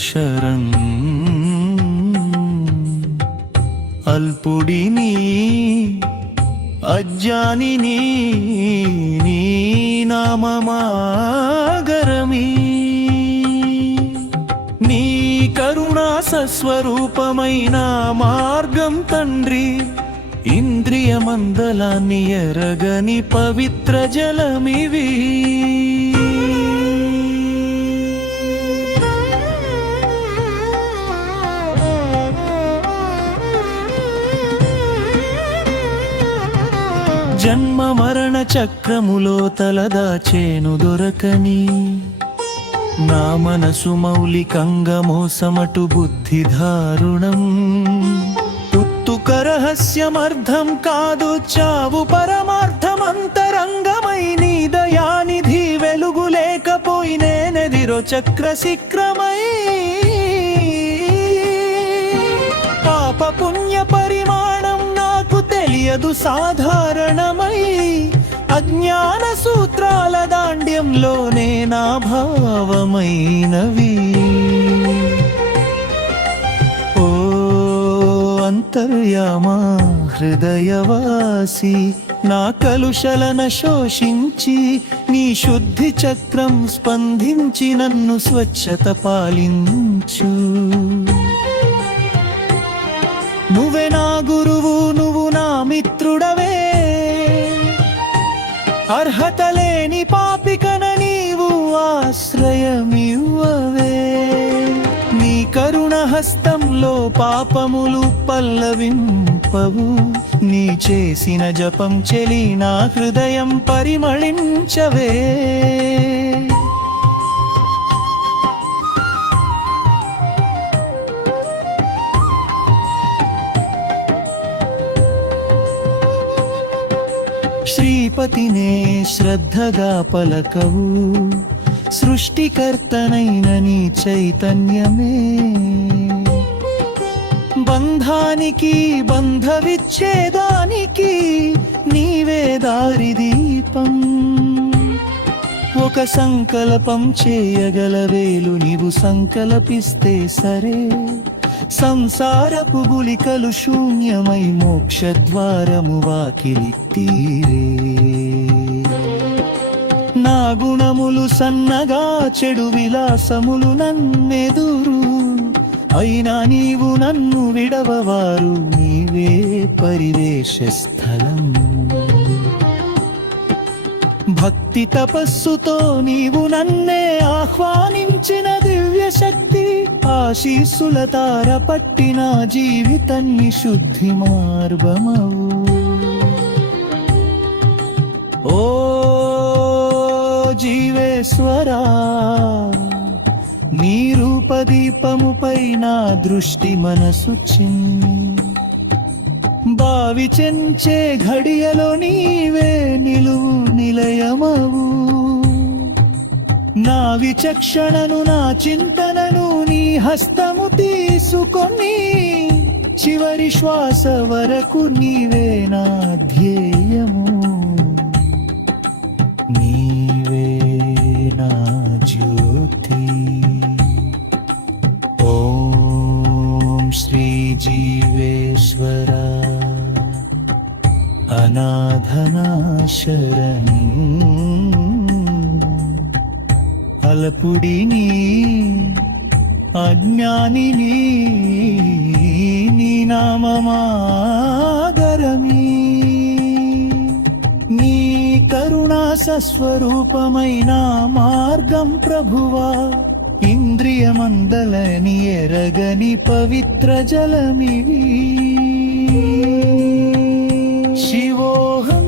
శరణ్ అల్పుడిని అజ్ఞానిని నీ నామమాగరమి నీ కరుణా సస్వరూపమైన మార్గం తండ్రి ఇంద్రియమందలాన్ని ఎరగని పవిత్ర జలమివి జన్మ మరణ చక్రములో తలదాచేను దొరకని నా మనసు మౌలికంగా మోసమటు బుద్ధి దారుణం పుత్తుక రహస్యమర్థం కాదు చావు పరమార్థమంతరంగమై నీ దయానిధి వెలుగు లేకపోయినేనెదిరో చక్రశిక్రమై పాప పుణ్య పరిమాణం నాకు తెలియదు సాధారణమై అజ్ఞాన సూత్రాల దాండ్యంలోనే నా భావమైనవి ఓ అంతర్యామా హృదయవాసి నా కలుషలన శోషించి నీ శుద్ధి చక్రం స్పందించి నన్ను స్వచ్ఛత పాలించు నువ్వే నా గురువు నువ్వు నా మిత్రుడవే అర్హత లేని పాపికన నీవు ఆశ్రయమివ్వవే నీ కరుణ హస్తంలో పాపములు పల్లవింపవు నీ చేసిన జపం చెలి నా హృదయం పరిమళించవే శ్రీపతినే శ్రద్ధగా పలకవు సృష్టికర్తనైన నీ చైతన్యమే బంధానికి బంధ విచ్ఛేదానికి నీవే దారి దీపం ఒక సంకల్పం చేయగలవేలు నీవు సంకల్పిస్తే సరే సంసారపు గులికలు శూన్యమై మోక్షద్వారము వాకిలి తీరే నా గుణములు సన్నగా చెడు విలాసములు నన్నెదురు అయినా నీవు నన్ను విడవవారు నీవే పరివేశ స్థలం భక్తి తపస్సుతో నీవు నన్నే ఆహ్వానించిన దివ్య శక్తి ఆశీస్సుల తార పట్టిన జీవితాన్ని శుద్ధి మార్గమవు ఓ జీవేశ్వరా నీ రూపదీపముపై నా దృష్టి మనసు చిన్ని భావి చెంచే ఘడియలో నీవే నిలువు నిలయమవు నా విచక్షణను నా చింతనను నీ హస్తము తీసుకొని చివరి శ్వాస వరకు నీవే నా ధ్యేయము నీవే నా జ్యోతి ఓం శ్రీ జీవేశ్వర అనాథనా శరణ్ అల్పుడిని అజ్ఞానిని నీ నామమాగరమి నీ కరుణా సస్వరూపమైన మార్గం ప్రభువా ఇంద్రియమందలని ఎరగని పవిత్ర జలమివి శివోహం